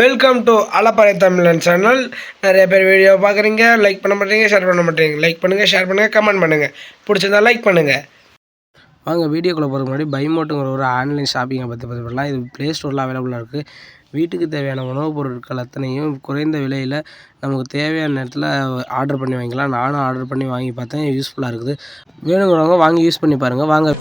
Welcome to அலப்பறை தமிழன் channel. நிறைய பேர் வீடியோ பார்க்குறீங்க, லைக் பண்ண மாட்டீங்க, ஷேர் பண்ண மாட்டீங்க. லைக் பண்ணுங்கள், ஷேர் பண்ணுங்கள், கமெண்ட் பண்ணுங்கள். பிடிச்சிருந்தா லைக் பண்ணுங்கள். வாங்க வீடியோக்குள்ளே போகிறதுக்கு முன்னாடி பைமோட்டுங்கிற ஒரு ஆன்லைன் ஷாப்பிங்கை பற்றி பண்ணலாம். இது ப்ளே ஸ்டோரில் அவைலபிளாக இருக்குது. வீட்டுக்கு தேவையான உணவுப் பொருட்கள் அத்தனையும் குறைந்த விலையில் நமக்கு தேவையான நேரத்தில் ஆர்டர் பண்ணி வாங்கிக்கலாம். நானும் ஆர்டர் பண்ணி வாங்கி பார்த்தேன், யூஸ்ஃபுல்லாக இருக்குது. வேணுங்கிறவங்க வாங்கி யூஸ் பண்ணி பாருங்கள். வாங்க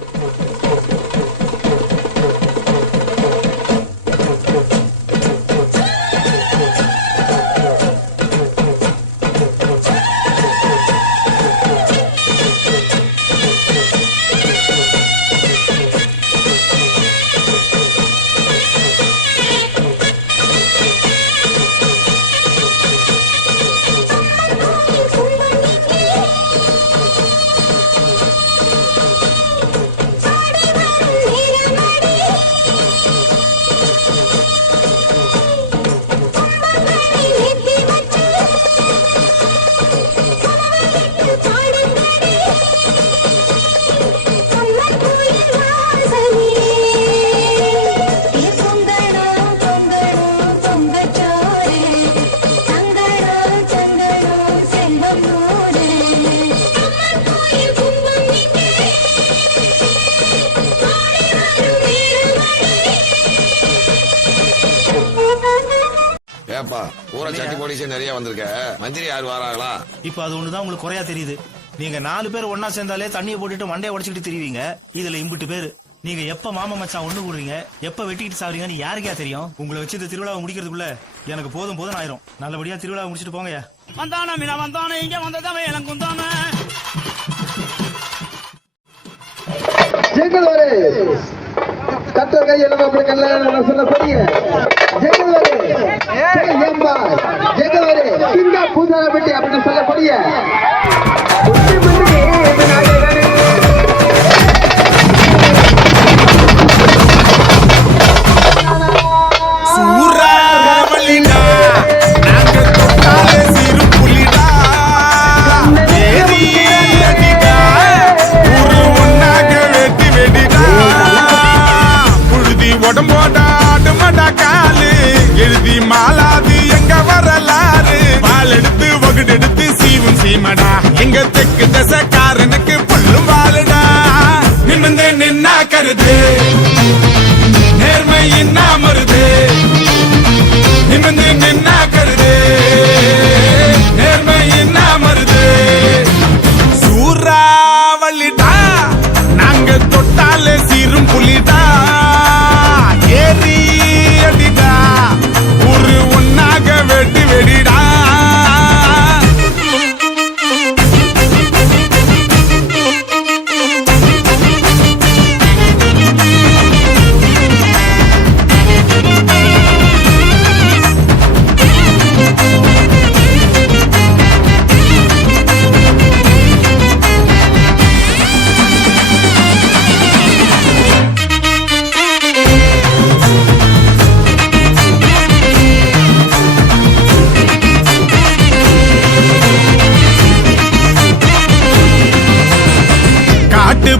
ஊரை சட்டி போலீஸே நிறைய வந்திருக்க, மந்திரி யார் வராங்களா? இப்ப அது ஒண்ணுதான் உங்களுக்கு குறையா தெரியுது. நீங்க 4 பேர் ஒன்னா சேர்ந்தாலே தண்ணியை போட்டுட்டு மண்டையை உடைச்சுக்கிட்டு தெரியுவீங்க. இதுல இம்புட்டு பேரு. நீங்க எப்ப மாமா மச்சான் ஒண்ணு கூடுறீங்க, எப்ப வெட்டிக்கிட்டு சாவறீங்கன்னு யாருக்கா தெரியும்? உங்களை வச்சு இந்த திருவிழாவை முடிக்கிறதுக்குள்ள எனக்கு போதும் ஆயிரும். நல்லபடியா திருவிழாவை முடிச்சிட்டு போங்க. வந்தானா மீனா வந்தானே, இங்க வந்ததவன் எனக்கு வந்தானே. கட்ட கையில் அப்படி கல்யாணம் சொல்லக்கூடிய பூஜா பெட்டி அப்படின்னு சொல்லக்கூடிய எழுதி மாலாது எங்க வரலாறு, பால் எடுத்து வகுடு எடுத்து சீவும் சீமடா, எங்க தெற்கு தசக்காரனுக்கு புல்லும் வாழுடா. நிமிந்து நின்னா கருது, நேர்மை இன்னா மருது. நிமிந்து நின்னா கருது, நேர்மை இன்னா மருது. சூறாவளிடா நாங்க தொட்டாலே சீரும் புலிடா, ஏறி அடிடா ஒரு ஒன்னாக வெட்டி வெடிடா.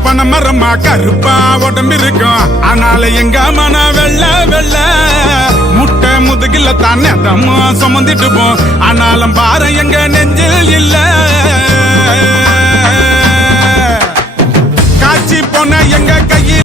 பணமரமா கருப்பா உடம்பு இருக்கும், ஆனால எங்க மன வெள்ள வெள்ள முட்டை முதுகில தானே தம்மா சுமந்துட்டு போ, ஆனாலும் பாரு எங்க நெஞ்சில் இல்ல. காட்சி போன எங்க கையில்